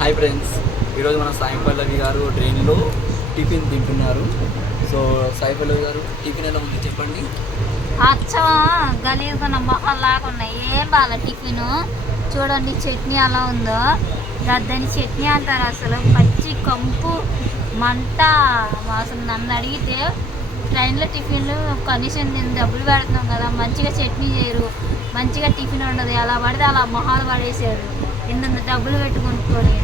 Hi friends, ఈరోజు మన సాయి పల్లవి గారు ట్రైన్లో టిఫిన్ తింటున్నారు. సో సాయి పల్లవి గారు టిఫిన్ ఎలా ఉంది చెప్పండి. అచ్చం గలీజ్గా నమ్మకాలాగా ఉన్నాయి. ఏం బాగా టిఫిన్ చూడండి, చట్నీ ఎలా ఉందో. గద్దని చట్నీ అంటారు, అసలు పచ్చి కంపు మంట. అసలు నన్ను అడిగితే ట్రైన్లో టిఫిన్లు కనీసం నేను డబ్బులు పెడుతున్నాం కదా, మంచిగా చట్నీ చేయరు, మంచిగా టిఫిన్ ఉండదు, ఎలా పడితే అలా మొహాలు పడేసారు. ఇంత డబ్బులు పెట్టుకుంటుకొని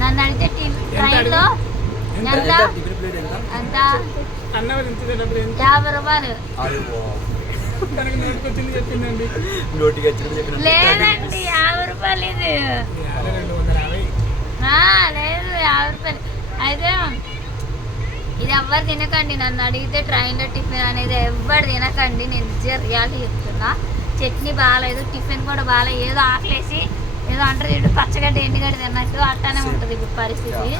నన్ను అడిగితే ట్రైన్లో ఎంత ఎంత 50 రూపాయలు లేదండి, 50 రూపాయలు ఇది లేదు, 50 రూపాయలు. అయితే ఇది ఎవ్వరు తినకండి, నన్ను అడిగితే ట్రైన్లో టిఫిన్ అనేది ఎవ్వరు తినకండి. నేను రియాలిటీ చెప్తున్నా. చట్నీ బాగాలేదు, టిఫిన్ కూడా బాగాలేదు. ఏదో ఆకలేసి ఏదో అంటారు ఇటు పచ్చగడ్డ ఎండుగడ్డ తిన్నట్టు అట్లానే ఉంటుంది ఇప్పుడు పరిస్థితి.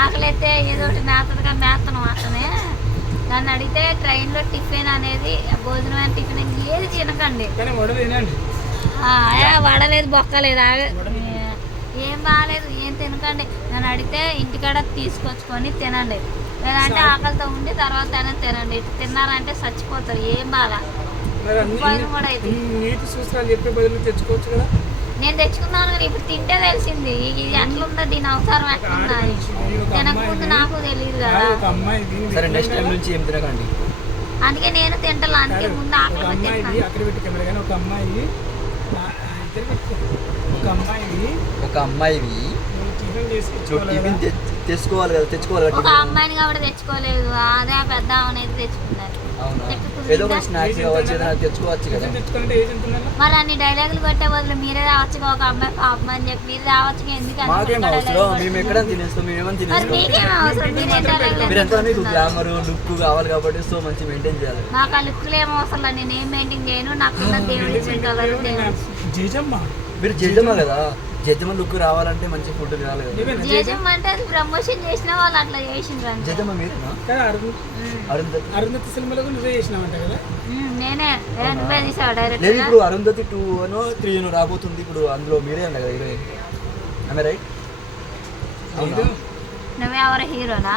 ఆకలి అయితే ఏదో ఒకటి మేతగా మేతనం అట్లనే. నన్ను అడిగితే ట్రైన్లో టిఫిన్ అనేది భోజనమైన టిఫిన్ ఏది తినకండి. వడలేదు, బొక్కలేదు, ఏం బాగాలేదు, ఏం తినకండి. నన్ను అడిగితే ఇంటికాడ తీసుకొచ్చుకొని తినండి, లేదంటే ఆకలితో ఉండి తర్వాత తినండి. తిన్నారంటే చచ్చిపోతారు. ఏం బాగా నేను తెచ్చుకున్నాను కానీ ఇప్పుడు తింటే తెలిసింది ఇది ఎట్లుందో, దీని అవసరం ఎట్లుందా అని. తినకముందు నాకు తెలియదు కదా, అందుకే నేను తింటాను. అందుకే ముందు ఆకలి ఒక అమ్మాయివి తెచ్చుకోవాలి కదా, తెచ్చుకోవాలి. ఒక అమ్మాయిని కాబట్టి తెచ్చుకోలేదు, అదే పెద్ద అనేది తెచ్చుకున్నారు. ఏదో ఒక స్నాక్స్ కావచ్చు, తెచ్చుకోవచ్చు కదా. మరి అన్ని డైలాగులు కొట్టే బదులు మీరే రావచ్చు, ఒక అమ్మాయి పాపం అని చెప్పి మీరు రావచ్చు. మీకేం అవసరం, మీకు గ్లామర్ లుక్ కావాలి కాబట్టి సో మంచి మెయింటైన్ చేయాలి. మాకు ఆ లుక్లు ఏం అవసరం లేదు, నేను ఏం మెయింటైన్ చేయను. నాకున్న దేవుడి కలర్ మీరు జడ్జమ్మ కదా, జడ్జమ్మ లుక్ రావాలంటే మంచి ఫుడ్ కావాలి కదా. జడ్జమ్మ అంటే అది ప్రమోషన్ చేసిన వాళ్ళు అట్లా చేసిండ్రు. జడ్జమ్మ మీరేనా? అరుంధతి సినిమాలో నువ్వే చేసినావంట కదా. నేనే, నువ్వే తీసావు డైరెక్ట్. లేదు, ఇప్పుడు అరుంధతి 2 3 రాబోతుంది. ఇప్పుడు అందులో మీరే అన్న కదా హీరోయిన్, ఆమె రైట్? నువ్వే ఎవరు హీరోనా?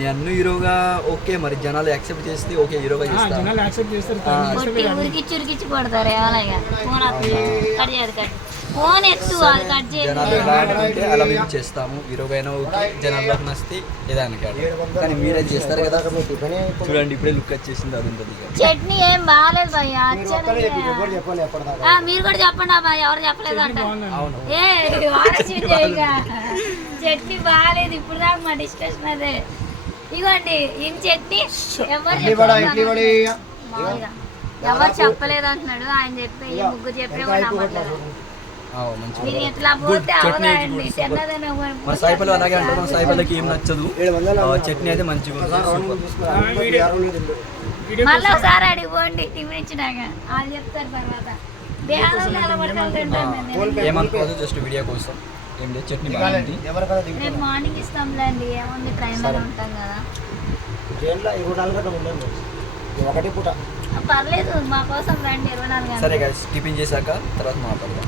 నన్ను హీరోగా ఓకే, మరి జనాలు యాక్సెప్ట్ చేస్తే ఓకే, హీరోగా చేస్తారు. ఉరికిచ్చి ఉరికిచ్చి కొడతారు. ఏమలయ్యా ఫోన్ కట్ చేయదు, ఫోన్ ఎత్తు, అది కట్ చేయాలి. అలా మేము చేస్తాము, హీరోగా అయినా ఓకే, జనాల్లోకి నచ్చితే ఏదానికి. కానీ మీరేం చేస్తారు కదా. చూడండి ఇప్పుడే లుక్ వచ్చేసింది అరుంధతి. చట్నీ ఏం బాగాలేదు భయ్యా, మీరు కూడా చెప్పండి అమ్మా, ఎవరు చెప్పలేదు అంట. చట్నీ బాగాలేదు, ఇప్పుడు దాకా మా డిస్కషన్ అదే. ఇదిగోండి ఈ చట్నీ ఎవరు చెప్పలేదు అంటున్నాడు ఆయన. చెప్పి ముగ్గురు చెప్పేవాడు. మీరు ఎట్లా పోతే సాయిపల్లి అలాగే అంటారు. మన సాయిపల్లికి ఏం నచ్చదు, చట్నీ అయితే మంచిగా మళ్ళీ ఒకసారి అడిగిపోండి టిఫిన్ ఇచ్చినాక వాళ్ళు చెప్తారు తర్వాత. ఏమనుకోదు, జస్ట్ వీడియో కోసం. ఏం లేదు, చట్నీ బాగుంది. రేపు మార్నింగ్ ఇస్తాంలేండి, ఏముంది ట్రైన్లో ఉంటాం కదా. పర్లేదు, మా కోసం రండి 24 గంటలు. సరే టిఫిన్ చేశాక తర్వాత మాట్లాడదాం.